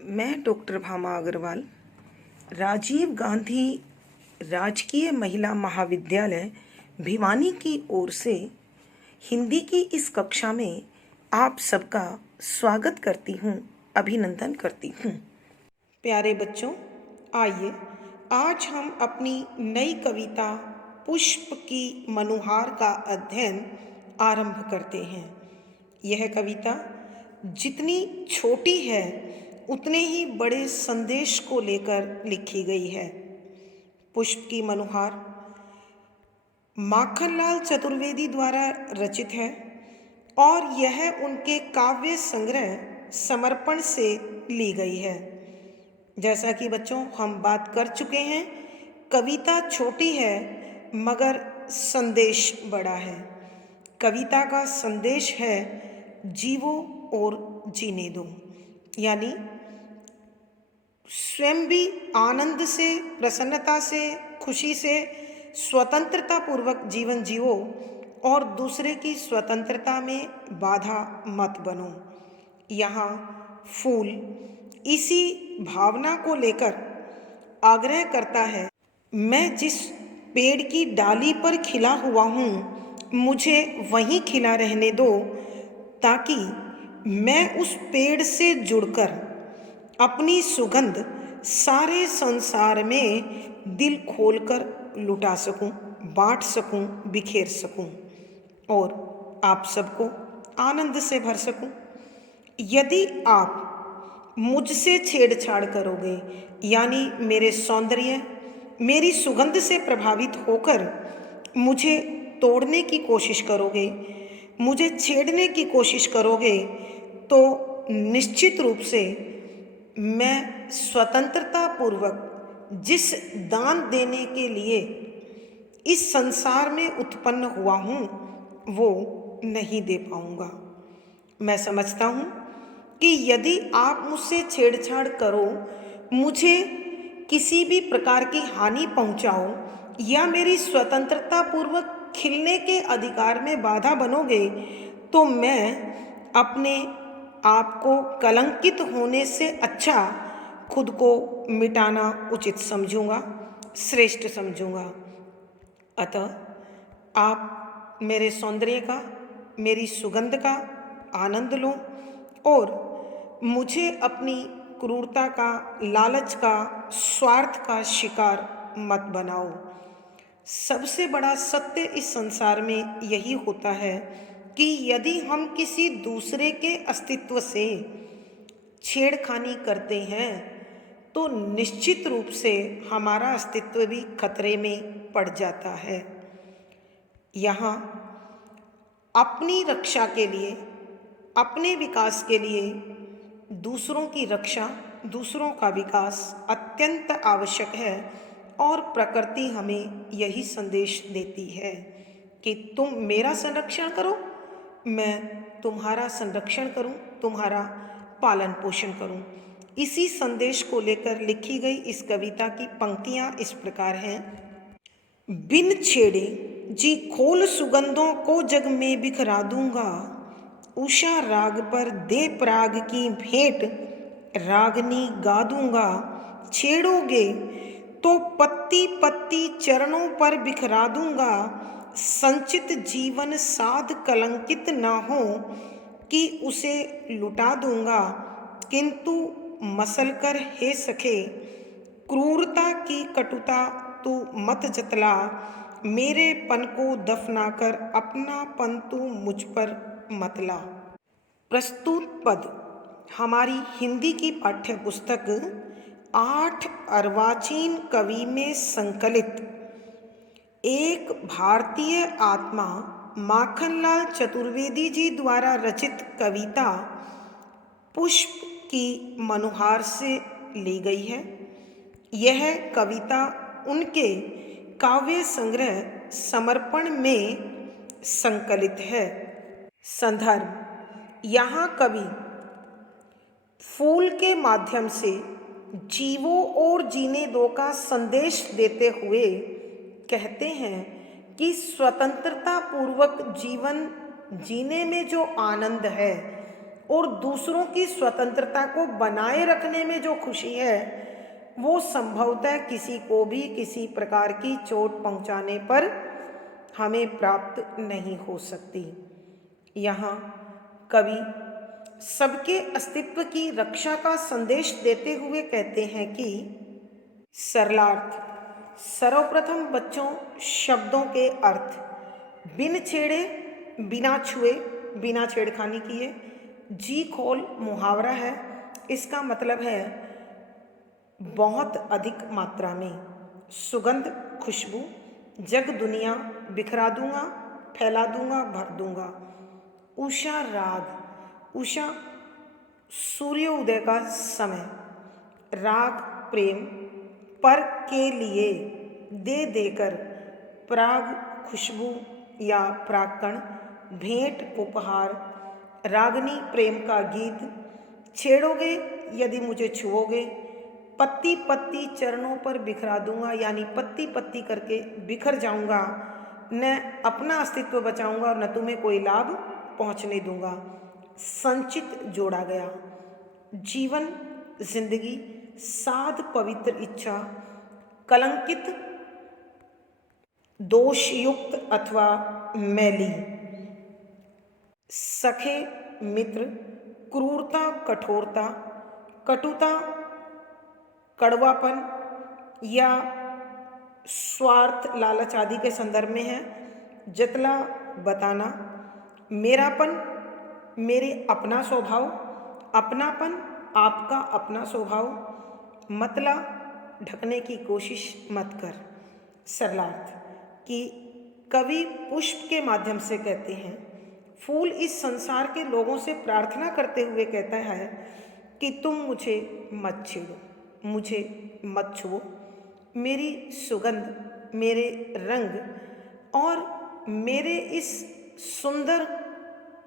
मैं डॉक्टर भामा अग्रवाल राजीव गांधी राजकीय महिला महाविद्यालय भिवानी की ओर से हिंदी की इस कक्षा में आप सबका स्वागत करती हूँ, अभिनंदन करती हूँ। प्यारे बच्चों, आइए आज हम अपनी नई कविता पुष्प की मनुहार का अध्ययन आरंभ करते हैं। यह कविता जितनी छोटी है उतने ही बड़े संदेश को लेकर लिखी गई है। पुष्प की मनुहार माखनलाल चतुर्वेदी द्वारा रचित है और यह उनके काव्य संग्रह समर्पण से ली गई है। जैसा कि बच्चों हम बात कर चुके हैं, कविता छोटी है मगर संदेश बड़ा है। कविता का संदेश है जीवो और जीने दो, यानी स्वयं भी आनंद से, प्रसन्नता से, खुशी से स्वतंत्रता पूर्वक जीवन जियो और दूसरे की स्वतंत्रता में बाधा मत बनो। यहाँ फूल इसी भावना को लेकर आग्रह करता है, मैं जिस पेड़ की डाली पर खिला हुआ हूँ मुझे वहीं खिला रहने दो, ताकि मैं उस पेड़ से जुड़कर अपनी सुगंध सारे संसार में दिल खोलकर लुटा सकूं, बांट सकूं, बिखेर सकूं और आप सबको आनंद से भर सकूं। यदि आप मुझसे छेड़छाड़ करोगे, यानी मेरे सौंदर्य, मेरी सुगंध से प्रभावित होकर मुझे तोड़ने की कोशिश करोगे, मुझे छेड़ने की कोशिश करोगे, तो निश्चित रूप से मैं स्वतंत्रता पूर्वक जिस दान देने के लिए इस संसार में उत्पन्न हुआ हूँ वो नहीं दे पाऊँगा। मैं समझता हूँ कि यदि आप मुझसे छेड़छाड़ करो, मुझे किसी भी प्रकार की हानि पहुँचाओ या मेरी स्वतंत्रता पूर्वक खिलने के अधिकार में बाधा बनोगे, तो मैं अपने आपको कलंकित होने से अच्छा खुद को मिटाना उचित समझूंगा, श्रेष्ठ समझूंगा। अतः आप मेरे सौंदर्य का, मेरी सुगंध का आनंद लो और मुझे अपनी क्रूरता का, लालच का, स्वार्थ का शिकार मत बनाओ। सबसे बड़ा सत्य इस संसार में यही होता है कि यदि हम किसी दूसरे के अस्तित्व से छेड़खानी करते हैं तो निश्चित रूप से हमारा अस्तित्व भी खतरे में पड़ जाता है। यहाँ अपनी रक्षा के लिए, अपने विकास के लिए दूसरों की रक्षा, दूसरों का विकास अत्यंत आवश्यक है और प्रकृति हमें यही संदेश देती है कि तुम मेरा संरक्षण करो, मैं तुम्हारा संरक्षण करूं, तुम्हारा पालन पोषण करूं। इसी संदेश को लेकर लिखी गई इस कविता की पंक्तियां इस प्रकार हैं। बिन छेड़े जी खोल सुगंधों को जग में बिखरा दूंगा, उषा राग पर दे पराग की भेंट रागनी गा दूंगा। छेड़ोगे तो पत्ती पत्ती चरणों पर बिखरा दूंगा, संचित जीवन साध कलंकित ना हो कि उसे लुटा दूंगा। किंतु मसल कर हे सखे क्रूरता की कटुता तू मत जतला, मेरे पन को दफना कर अपना पन तू मुझ पर मतला। प्रस्तुत पद हमारी हिंदी की पाठ्य पुस्तक 8 अर्वाचीन कवि में संकलित एक भारतीय आत्मा माखनलाल चतुर्वेदी जी द्वारा रचित कविता पुष्प की मनुहार से ली गई है। यह कविता उनके काव्य संग्रह समर्पण में संकलित है। संदर्भ, यहाँ कवि फूल के माध्यम से जीवो और जीने दो का संदेश देते हुए कहते हैं कि स्वतंत्रता पूर्वक जीवन जीने में जो आनंद है और दूसरों की स्वतंत्रता को बनाए रखने में जो खुशी है वो संभवतः किसी को भी किसी प्रकार की चोट पहुंचाने पर हमें प्राप्त नहीं हो सकती। यहाँ कवि सबके अस्तित्व की रक्षा का संदेश देते हुए कहते हैं कि सरलार्थ, सर्वप्रथम बच्चों शब्दों के अर्थ बिन छेड़े, बिना छुए, बिना छेड़खानी किए। जी खोल मुहावरा है, इसका मतलब है बहुत अधिक मात्रा में सुगंध, खुशबू, जग दुनिया बिखरा दूंगा, फैला दूंगा, भर दूंगा। उषा राग, उषा सूर्योदय का समय, राग प्रेम, पर के लिए, दे देकर, पराग खुशबू या प्राक्कण, भेंट उपहार, रागनी प्रेम का गीत, छेड़ोगे यदि मुझे छुओगे, पत्ती पत्ती चरणों पर बिखरा दूंगा, यानी पत्ती पत्ती करके बिखर जाऊंगा, न अपना अस्तित्व बचाऊंगा और न तुम्हें कोई लाभ पहुंचने दूंगा। संचित जोड़ा गया, जीवन जिंदगी साध पवित्र इच्छा, कलंकित दोषयुक्त अथवा मैली, सखे मित्र, क्रूरता कठोरता, कटुता कड़वापन या स्वार्थ लालच आदि के संदर्भ में है। जतला बताना, मेरापन मेरे अपना स्वभाव, अपनापन आपका अपना स्वभाव, मतला ढकने की कोशिश मत कर। सरलार्थ कि कवि पुष्प के माध्यम से कहते हैं, फूल इस संसार के लोगों से प्रार्थना करते हुए कहता है कि तुम मुझे मत छेड़ो, मुझे मत छुओ, मेरी सुगंध, मेरे रंग और मेरे इस सुंदर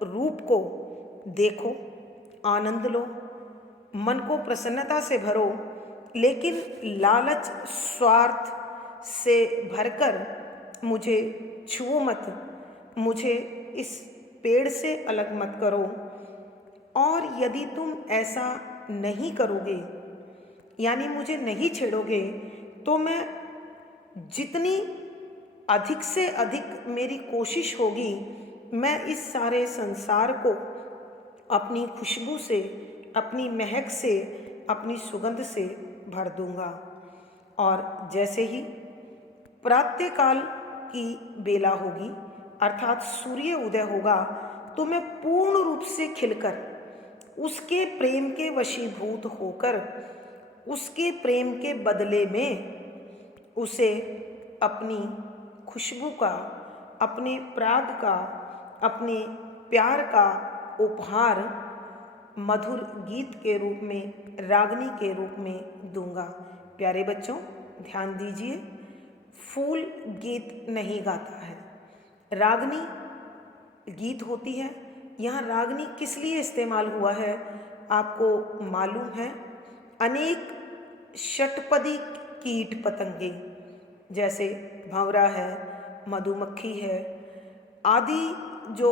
रूप को देखो, आनंद लो, मन को प्रसन्नता से भरो, लेकिन लालच स्वार्थ से भरकर मुझे छुओ मत, मुझे इस पेड़ से अलग मत करो। और यदि तुम ऐसा नहीं करोगे, यानी मुझे नहीं छेड़ोगे, तो मैं जितनी अधिक से अधिक मेरी कोशिश होगी, मैं इस सारे संसार को अपनी खुशबू से, अपनी महक से, अपनी सुगंध से भर दूंगा। और जैसे ही प्रातःकाल की बेला होगी, अर्थात सूर्य उदय होगा, तो मैं पूर्ण रूप से खिलकर उसके प्रेम के वशीभूत होकर उसके प्रेम के बदले में उसे अपनी खुशबू का, अपने प्राग का, अपने प्यार का उपहार मधुर गीत के रूप में, रागनी के रूप में दूंगा। प्यारे बच्चों ध्यान दीजिए, फूल गीत नहीं गाता है, रागनी गीत होती है। यहाँ रागनी किस लिए इस्तेमाल हुआ है आपको मालूम है? अनेक षटपदी कीट पतंगे जैसे भंवरा है, मधुमक्खी है आदि जो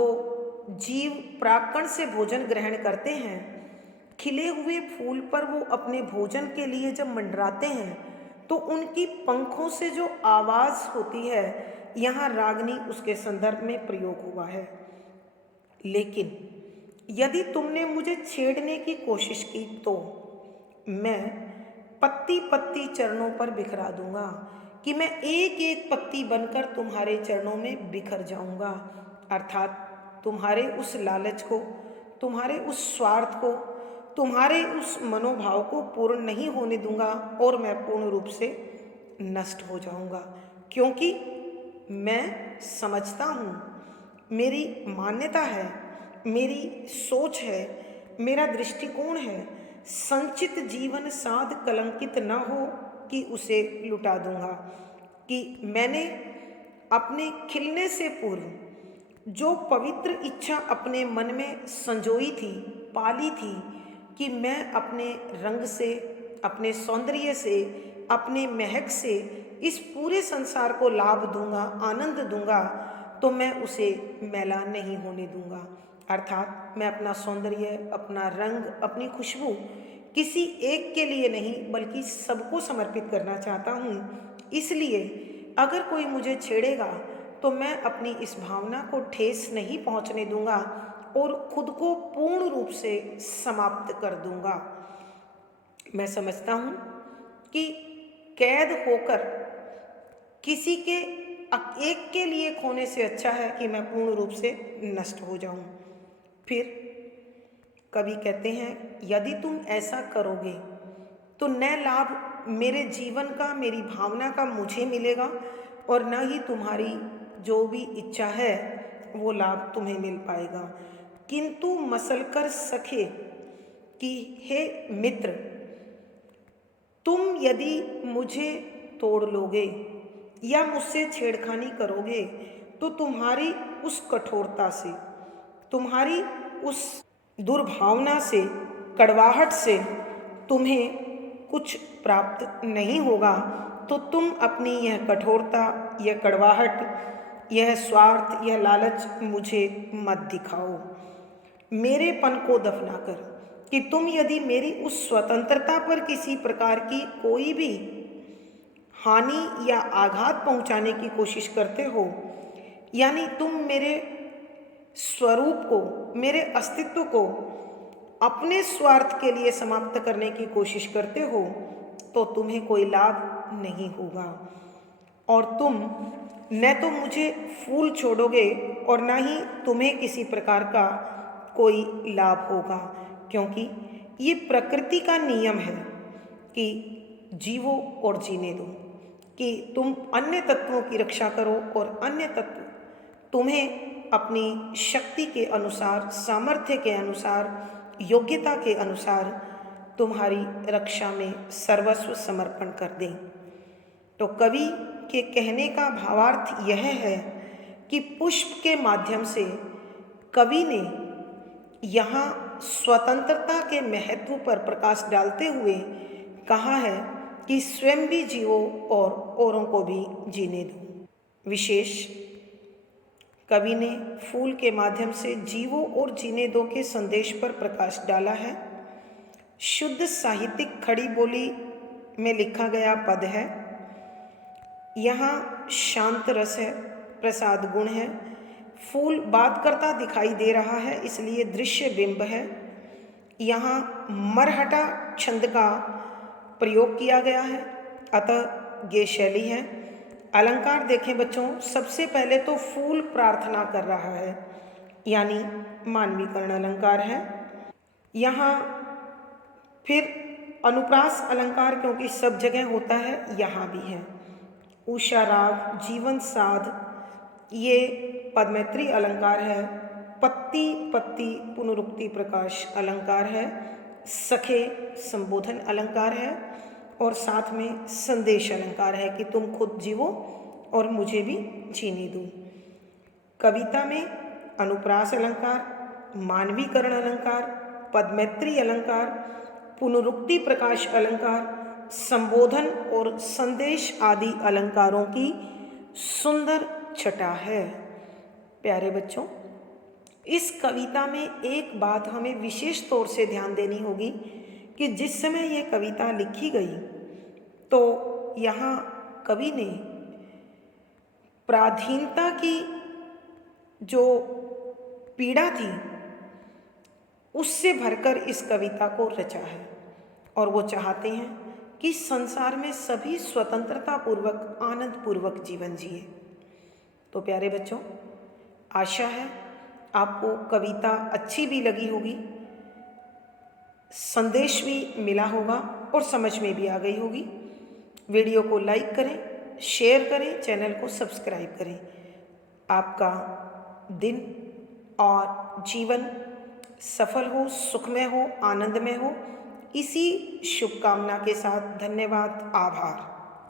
जीव प्राक्कण से भोजन ग्रहण करते हैं, खिले हुए फूल पर वो अपने भोजन के लिए जब मंडराते हैं तो उनकी पंखों से जो आवाज़ होती है, यहाँ रागनी उसके संदर्भ में प्रयोग हुआ है। लेकिन यदि तुमने मुझे छेड़ने की कोशिश की तो मैं पत्ती पत्ती चरणों पर बिखरा दूंगा, कि मैं एक एक पत्ती बनकर तुम्हारे चरणों में बिखर जाऊंगा। अर्थात तुम्हारे उस लालच को, तुम्हारे उस स्वार्थ को, तुम्हारे उस मनोभाव को पूर्ण नहीं होने दूंगा और मैं पूर्ण रूप से नष्ट हो जाऊंगा। क्योंकि मैं समझता हूँ, मेरी मान्यता है, मेरी सोच है, मेरा दृष्टिकोण है, संचित जीवन साध कलंकित न हो कि उसे लुटा दूंगा। कि मैंने अपने खिलने से पूर्व जो पवित्र इच्छा अपने मन में संजोई थी, पाली थी, कि मैं अपने रंग से, अपने सौंदर्य से, अपने महक से इस पूरे संसार को लाभ दूंगा, आनंद दूंगा, तो मैं उसे मैला नहीं होने दूंगा। अर्थात मैं अपना सौंदर्य, अपना रंग, अपनी खुशबू किसी एक के लिए नहीं बल्कि सबको समर्पित करना चाहता हूँ। इसलिए अगर कोई मुझे छेड़ेगा तो मैं अपनी इस भावना को ठेस नहीं पहुँचने दूंगा और खुद को पूर्ण रूप से समाप्त कर दूंगा। मैं समझता हूँ कि कैद होकर किसी के एक के लिए खोने से अच्छा है कि मैं पूर्ण रूप से नष्ट हो जाऊं। फिर कवि कहते हैं, यदि तुम ऐसा करोगे तो न लाभ मेरे जीवन का, मेरी भावना का मुझे मिलेगा और न ही तुम्हारी जो भी इच्छा है वो लाभ तुम्हें मिल पाएगा। किंतु मसलकर सखे कि हे मित्र, तुम यदि मुझे तोड़ लोगे या मुझसे छेड़खानी करोगे तो तुम्हारी उस कठोरता से, तुम्हारी उस दुर्भावना से, कड़वाहट से तुम्हें कुछ प्राप्त नहीं होगा। तो तुम अपनी यह कठोरता, यह कड़वाहट, यह स्वार्थ, यह लालच मुझे मत दिखाओ। मेरेपन को दफनाकर कि तुम यदि मेरी उस स्वतंत्रता पर किसी प्रकार की कोई भी हानि या आघात पहुंचाने की कोशिश करते हो, यानी तुम मेरे स्वरूप को, मेरे अस्तित्व को अपने स्वार्थ के लिए समाप्त करने की कोशिश करते हो, तो तुम्हें कोई लाभ नहीं होगा और तुम न तो मुझे फूल छोड़ोगे और न ही तुम्हें किसी प्रकार का कोई लाभ होगा, क्योंकि ये प्रकृति का नियम है कि जीवो और जीने दो, कि तुम अन्य तत्वों की रक्षा करो और अन्य तत्व तुम्हें अपनी शक्ति के अनुसार, सामर्थ्य के अनुसार, योग्यता के अनुसार तुम्हारी रक्षा में सर्वस्व समर्पण कर दें। तो कवि के कहने का भावार्थ यह है कि पुष्प के माध्यम से कवि ने यहाँ स्वतंत्रता के महत्व पर प्रकाश डालते हुए कहा है कि स्वयं भी जियो और औरों को भी जीने दो। विशेष कवि ने फूल के माध्यम से जीवो और जीने दो के संदेश पर प्रकाश डाला है। शुद्ध साहित्यिक खड़ी बोली में लिखा गया पद है। यहाँ शांत रस है, प्रसाद गुण है, फूल बात करता दिखाई दे रहा है इसलिए दृश्य बिंब है। यहाँ मरहटा छंद का प्रयोग किया गया है, अतः ये शैली है। अलंकार देखें बच्चों, सबसे पहले तो फूल प्रार्थना कर रहा है, यानी मानवीकरण अलंकार है। यहाँ फिर अनुप्रास अलंकार, क्योंकि सब जगह होता है, यहाँ भी है। उषा राग, जीवन साध, ये पदमैत्री अलंकार है। पत्ती पत्ती पुनरुक्ति प्रकाश अलंकार है। सखे संबोधन अलंकार है और साथ में संदेश अलंकार है कि तुम खुद जीवो और मुझे भी जीने दो। कविता में अनुप्रास अलंकार, मानवीकरण अलंकार, पदमैत्री अलंकार, पुनरुक्ति प्रकाश अलंकार, संबोधन और संदेश आदि अलंकारों की सुंदर छटा है। प्यारे बच्चों, इस कविता में एक बात हमें विशेष तौर से ध्यान देनी होगी कि जिस समय ये कविता लिखी गई तो यहाँ कवि ने पराधीनता की जो पीड़ा थी उससे भरकर इस कविता को रचा है और वो चाहते हैं कि संसार में सभी स्वतंत्रता पूर्वक, आनंद पूर्वक जीवन जिए। तो प्यारे बच्चों, आशा है आपको कविता अच्छी भी लगी होगी, संदेश भी मिला होगा और समझ में भी आ गई होगी। वीडियो को लाइक करें, शेयर करें, चैनल को सब्सक्राइब करें। आपका दिन और जीवन सफल हो, सुखमय हो, आनंदमय हो, इसी शुभकामना के साथ धन्यवाद, आभार।